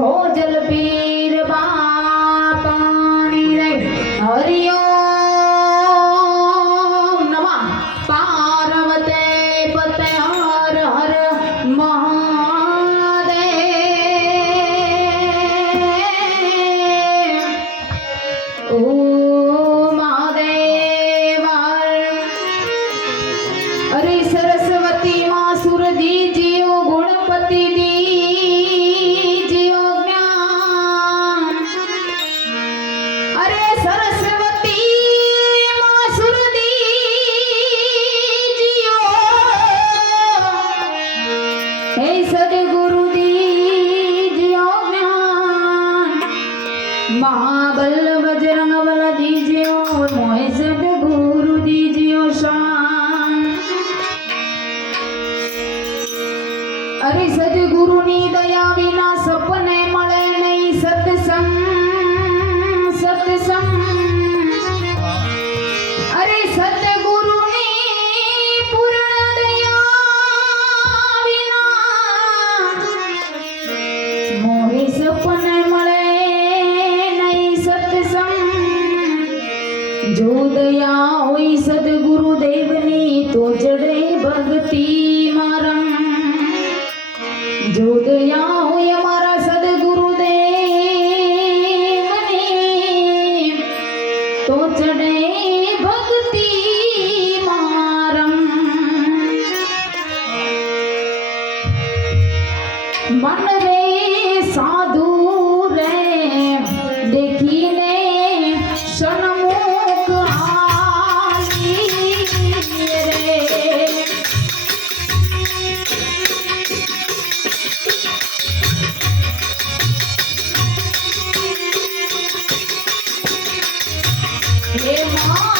भोजन सदगुरू जी महाबल बजर वारा जी, बल जी सद 别闹！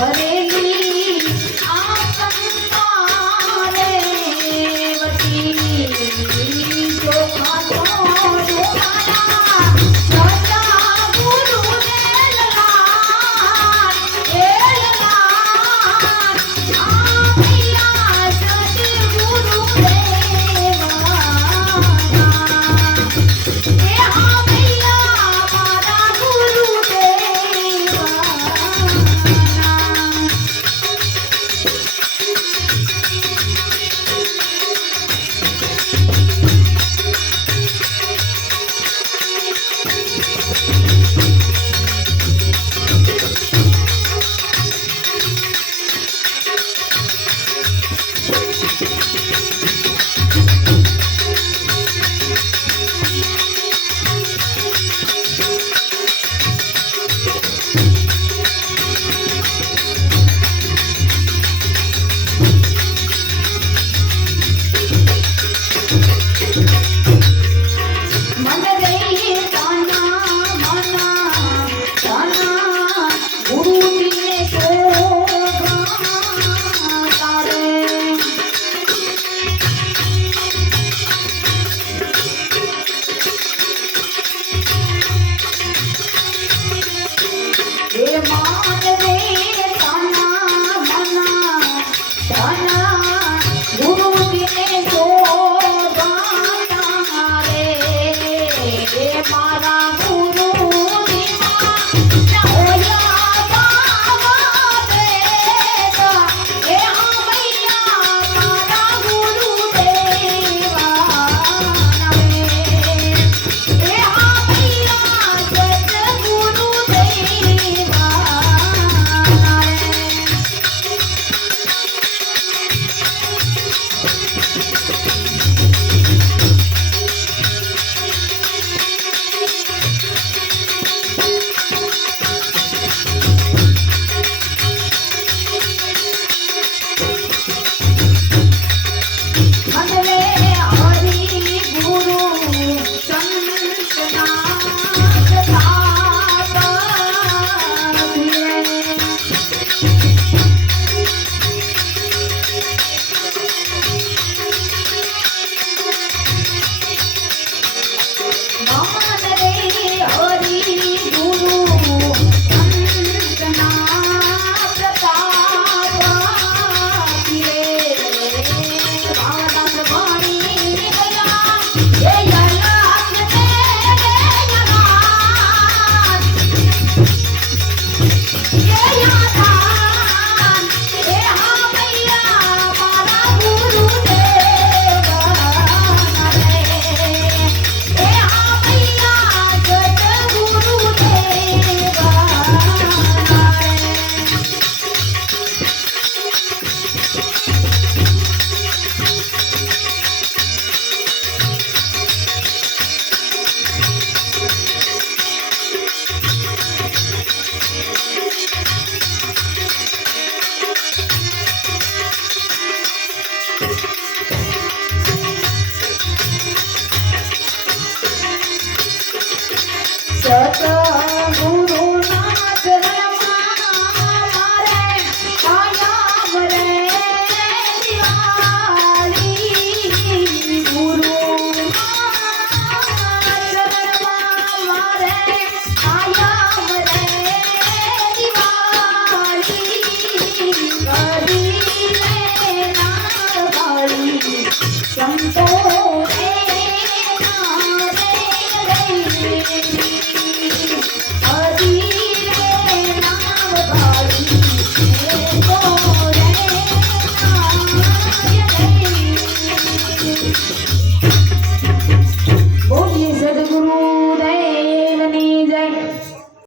Vale. I'm tomorrow on the way.